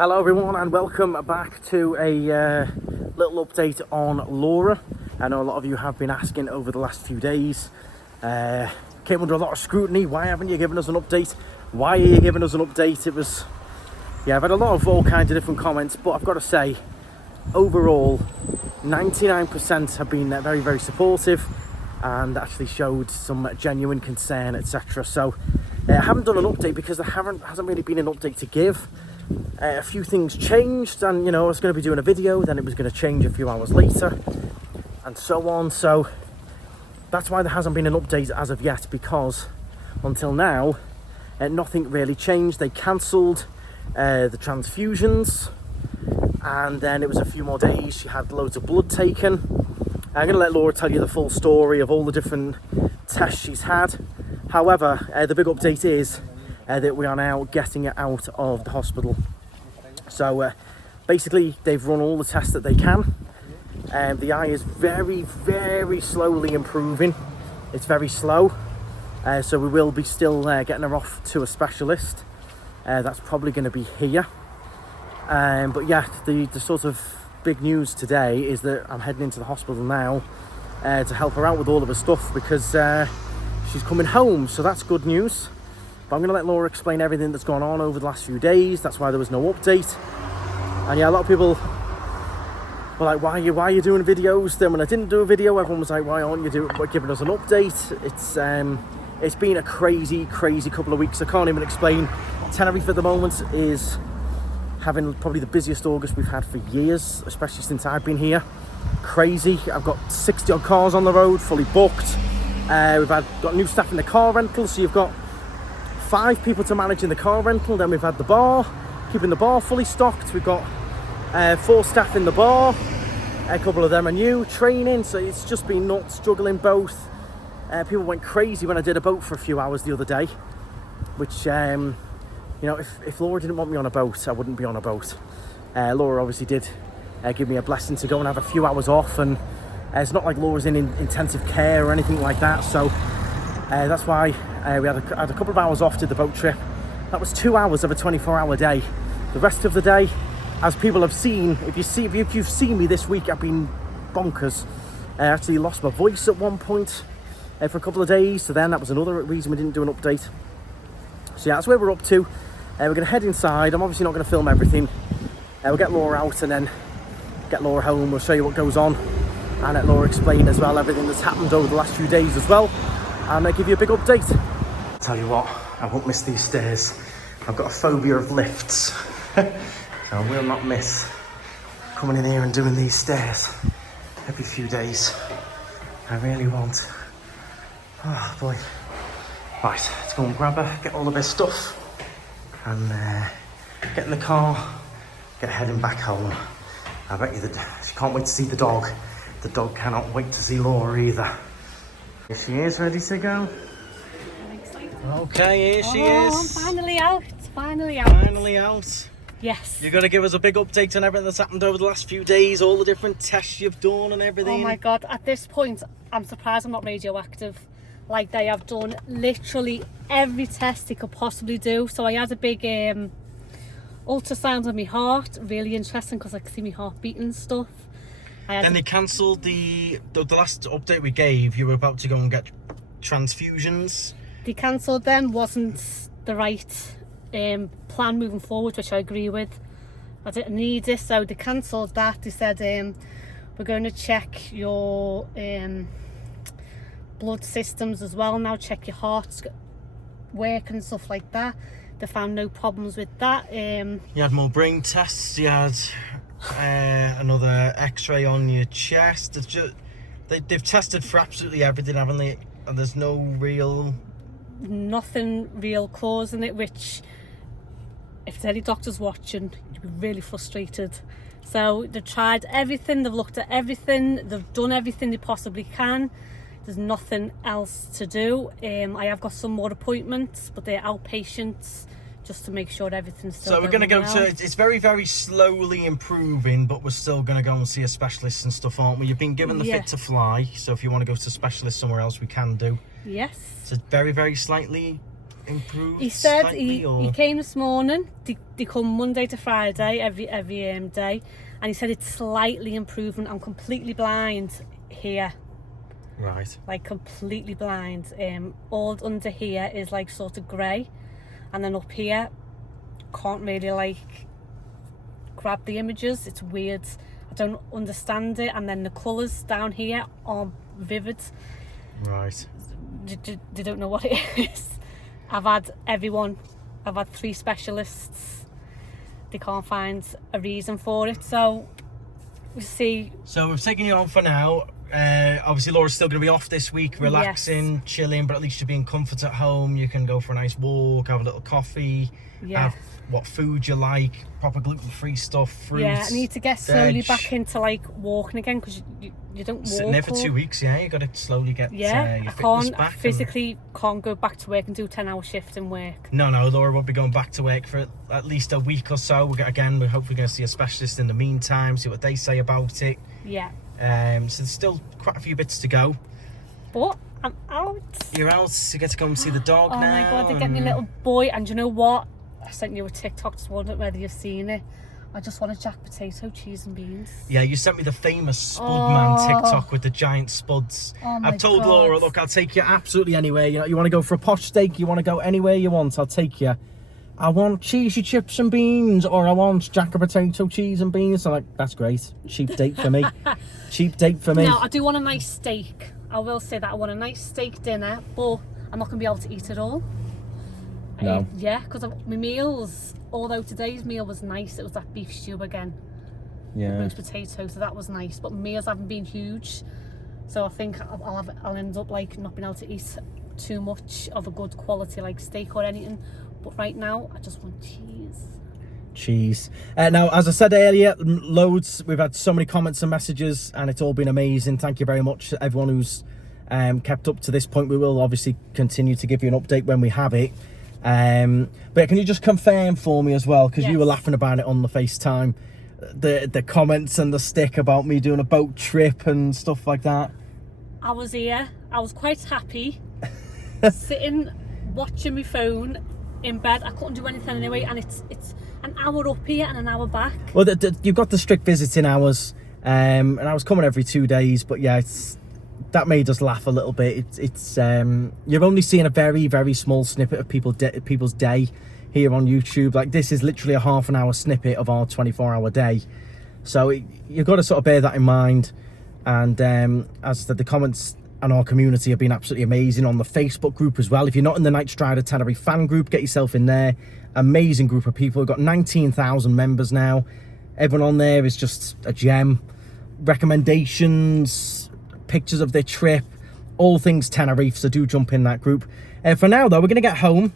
Hello everyone and welcome back to a little update on Laura. I know a lot of you have been asking over the last few days. Came under a lot of scrutiny. Why haven't you given us an update? Why are you giving us an update? I've had a lot of all kinds of different comments, but I've got to say, overall, 99% have been very, very supportive and actually showed some genuine concern, etc. So I haven't done an update because there hasn't really been an update to give. A few things changed, and I was going to be doing a video, then it was going to change a few hours later and so on. So that's why there hasn't been an update as of yet, because until now nothing really changed. They cancelled the transfusions, and then it was a few more days. She had loads of blood taken. I'm going to let Laura tell you the full story of all the different tests she's had. However, the big update is that we are now getting it out of the hospital. So basically they've run all the tests that they can. The eye is very, very slowly improving. It's very slow. So we will be still getting her off to a specialist. That's probably going to be here. But yeah, the sort of big news today is that I'm heading into the hospital now to help her out with all of her stuff, because she's coming home, so that's good news. But I'm going to let Laura explain everything that's gone on over the last few days. That's why there was no update. And yeah, a lot of people were like, why are you doing videos? Then when I didn't do a video, everyone was like, why aren't you giving us an update? It's been a crazy couple of weeks. I can't even explain. Tenerife at the moment is having probably the busiest August we've had for years, especially since I've been here. Crazy. I've got 60 odd cars on the road, fully booked. We've got new staff in the car rental, so you've got 5 people to manage in the car rental. Then we've had the bar, keeping the bar fully stocked. We've got 4 staff in the bar. A couple of them are new, training, so it's just been nuts, juggling both. People went crazy when I did a boat for a few hours the other day, which if Laura didn't want me on a boat, I wouldn't be on a boat. Laura obviously did give me a blessing to go and have a few hours off, and it's not like Laura's in intensive care or anything like that, so that's why we had a couple of hours off, did the boat trip. That was 2 hours of a 24-hour day. The rest of the day, as people have seen, if you've seen me this week, I've been bonkers. I actually lost my voice at one point for a couple of days, so then that was another reason we didn't do an update. So yeah, that's where we're up to. We're going to head inside. I'm obviously not going to film everything. We'll get Laura out and then get Laura home. We'll show you what goes on and let Laura explain as well everything that's happened over the last few days as well, and give you a big update. Tell you what, I won't miss these stairs. I've got a phobia of lifts. So I will not miss coming in here and doing these stairs every few days. I really won't. Oh boy. Right, let's go and grab her, get all of her stuff, and get in the car, get heading back home. I bet you she can't wait to see the dog. The dog cannot wait to see Laura either. Here she is, ready to go. Okay, here she is. I'm finally out. Finally out. Yes. You're going to give us a big update on everything that's happened over the last few days, all the different tests you've done and everything. Oh my God, at this point, I'm surprised I'm not radioactive. Like, they have done literally every test they could possibly do. So I had a big ultrasound of my heart. Really interesting, because I could see my heart beating and stuff. Then they cancelled the last update we gave. You were about to go and get transfusions. They cancelled them. Wasn't the right plan moving forward, which I agree with. I didn't need this, so they cancelled that. They said we're going to check your blood systems as well now, check your heart's work and stuff like that. They found no problems with that. You had more brain tests, you had another x-ray on your chest. It's just, they've tested for absolutely everything, haven't they? And there's nothing real causing it, which if there's any doctors watching, you'd be really frustrated. So they've tried everything, they've looked at everything, they've done everything they possibly can. There's nothing else to do. I have got some more appointments, but they're outpatients, just to make sure everything's still So we're going to go well. to, it's very, very slowly improving, but we're still going to go and see a specialist and stuff, aren't we? You've been given the fit to fly, so if you want to go to a specialist somewhere else, we can do. Yes. So very, very slightly improved? He said slightly, or? he came this morning. They come Monday to Friday every day, and he said it's slightly improving. I'm completely blind here. Right. Like completely blind. All under here is like sort of grey, and then up here can't really like grab the images. It's weird. I don't understand it. And then the colours down here are vivid. Right. They don't know what it is. I've had 3 specialists. They can't find a reason for it. So we see. So we've taken you on for now. Obviously Laura's still going to be off this week, relaxing, Yes. chilling, but at least you'll be in comfort at home. You can go for a nice walk, have a little coffee, have what food you like, proper gluten-free stuff, fruits. Yeah, I need to get slowly veg. back into like walking again, because you don't walk. Sitting there for 2 weeks, you got to slowly get your fitness back. I physically can't go back to work and do a 10-hour shift in work. No, Laura won't be going back to work for at least a week or so. We're hopefully going to see a specialist in the meantime, see what they say about it. Yeah. So there's still quite a few bits to go. But I'm out. You're out, you get to go and see the dog now. Oh my God, they get me a little boy. And do you know what? I sent you a TikTok, just wondering whether you've seen it. I just want a jack potato, cheese and beans. Yeah, you sent me the famous Spud Man TikTok with the giant spuds. Oh my I've told God. Laura, look, I'll take you absolutely anywhere. You want to go for a posh steak, you want to go anywhere you want, I'll take you. I want cheesy chips and beans, or I want jack and potato, cheese and beans. I'm like, that's great. Cheap date for me. Cheap date for me. No, I do want a nice steak. I will say that I want a nice steak dinner, but I'm not going to be able to eat it all. No. Yeah, because my meals, although today's meal was nice, it was that beef stew again. Yeah. Roast potato, so that was nice. But meals haven't been huge, so I think I'll end up like not being able to eat too much of a good quality like steak or anything. But right now, I just want cheese. Now, as I said earlier, loads. We've had so many comments and messages, and it's all been amazing. Thank you very much to everyone who's kept up to this point. We will obviously continue to give you an update when we have it. But can you just confirm for me as well, because you were laughing about it on the FaceTime, the comments and the stick about me doing a boat trip and stuff like that? I was here. I was quite happy, sitting watching my phone in bed. I couldn't do anything anyway, and it's an hour up here and an hour back. Well, you've got the strict visiting hours, and I was coming every 2 days, but yeah, that made us laugh a little bit. It's you're only seeing a very, very small snippet of people's day here on YouTube. Like, this is literally a half an hour snippet of our 24-hour day, so you've got to sort of bear that in mind. And as I said, the comments and our community have been absolutely amazing on the Facebook group as well. If you're not in the KnightStrider Tenerife fan group, get yourself in there. Amazing group of people. We've got 19,000 members now. Everyone on there is just a gem. Recommendations, pictures of their trip, all things Tenerife, so do jump in that group. For now though, we're going to get home.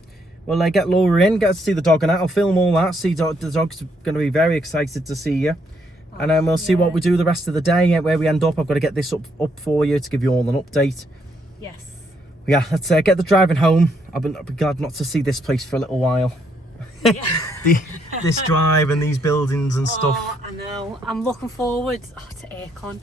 We'll get Laura in, get to see the dog, and I'll film all that. The dog's going to be very excited to see you. And then we'll see what we do the rest of the day, where we end up. I've got to get this up for you to give you all an update. Yes. Yeah, let's get the driving home. I'll be glad not to see this place for a little while. Yeah. This drive and these buildings and stuff. I know. I'm looking forward to aircon.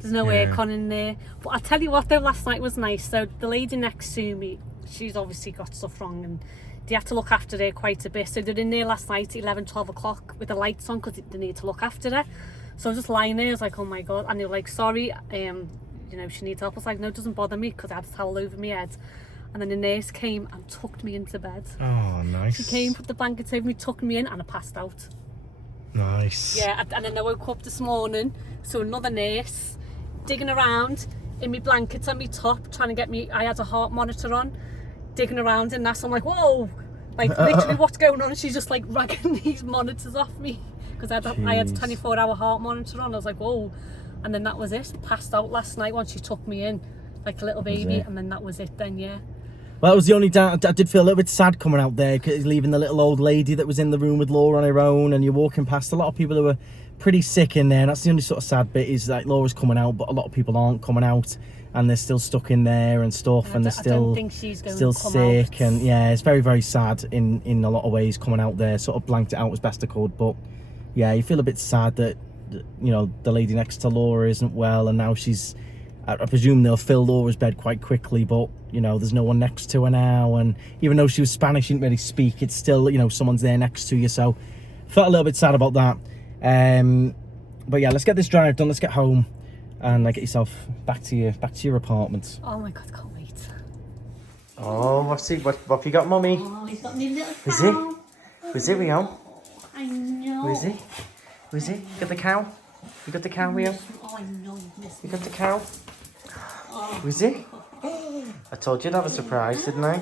There's no aircon in there. But I'll tell you what though, last night was nice. So the lady next to me, she's obviously got stuff wrong, and they have to look after her quite a bit. So they're in there last night, 11, 12 o'clock with the lights on, because they need to look after her. So I was just lying there, I was like, oh my God. And they were like, sorry, she needs help. I was like, no, it doesn't bother me, because I had a towel over my head. And then the nurse came and tucked me into bed. Oh, nice. She came, put the blankets over me, tucked me in, and I passed out. Nice. Yeah, and then I woke up this morning, so another nurse digging around in my blankets on my top, trying to get me, I had a heart monitor on, digging around in that. So I'm like, whoa, like literally what's going on? And she's just like ragging these monitors off me, because I had a 24-hour heart monitor on. I was like, whoa. And then that was it. Passed out last night once she took me in like a little baby, and then that was it then. Yeah. Well, that was the only doubt. I did feel a little bit sad coming out there, leaving the little old lady that was in the room with Laura on her own, and you're walking past a lot of people who were pretty sick in there. And that's the only sort of sad bit, is like Laura's coming out, but a lot of people aren't coming out, and they're still stuck in there and stuff, and they're still sick. And yeah, it's very, very sad in a lot of ways coming out there. Sort of blanked it out as best I could, but yeah, you feel a bit sad that the lady next to Laura isn't well, and now she's I presume they'll fill Laura's bed quite quickly, but, you know, there's no one next to her now, and even though she was Spanish, she didn't really speak, it's still, you know, someone's there next to you, so felt a little bit sad about that. But yeah, let's get this drive done, let's get home, and get yourself back to your apartment. Oh my God, can't wait. Oh, what have you got, Mummy? Oh, he's got me little Is cow. it? Is it, Rio? I know. Who is it? Who is it? You got the cow? You got the cow, Rio? Oh, I know you missed You me. got the cow? Who is it? I told you I'd have a surprise, didn't I?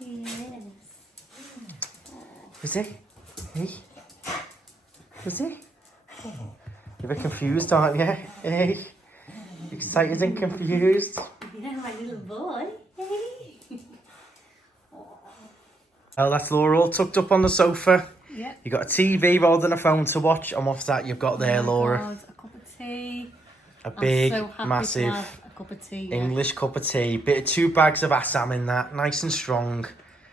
Yes. Who's it? Hey? Who's it? You're a bit confused, aren't you? Hey? Excited and confused? Yeah, my little boy. Hey. Well, that's Laura all tucked up on the sofa. Yeah. You got a TV rather than a phone to watch, and what's that you've got there, Laura? God, a cup of tea. A big, I'm so happy massive to have a cup of tea. Yeah. English cup of tea. Bit of 2 bags of assam in that, nice and strong.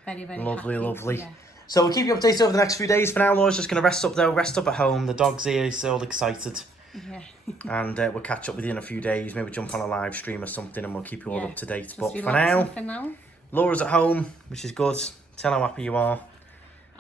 Very, very Lovely, happy. lovely. Yeah. So we'll keep you updated over the next few days. For now, Laura's just going to rest up though, rest up at home. The dog's here, he's all excited. Yeah. And we'll catch up with you in a few days. Maybe jump on a live stream or something and we'll keep you all Yeah. up to date. Just But for relaxing now, for now. Laura's at home, which is good. Tell how happy you are.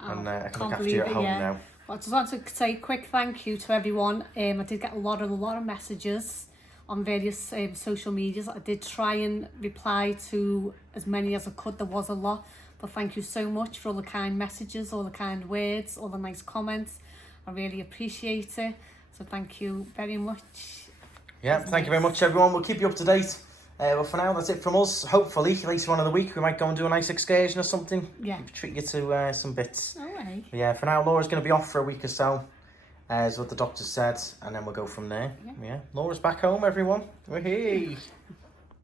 Oh, And I can can't look after believe you at it, home yeah. now. Well, I just want to say a quick thank you to everyone. I did get a lot of messages on various social medias. I did try and reply to as many as I could. There was a lot, but thank you so much for all the kind messages, all the kind words, all the nice comments. I really appreciate it. So thank you very much. Yeah, thank you very much, everyone. We'll keep you up to date. But for now, that's it from us. Hopefully, later on in the week, we might go and do a nice excursion or something. Yeah. Treat you to some bits. All right. But yeah, for now, Laura's going to be off for a week or so, as what the doctor said, and then we'll go from there. Yeah, Laura's back home, everyone. Hey.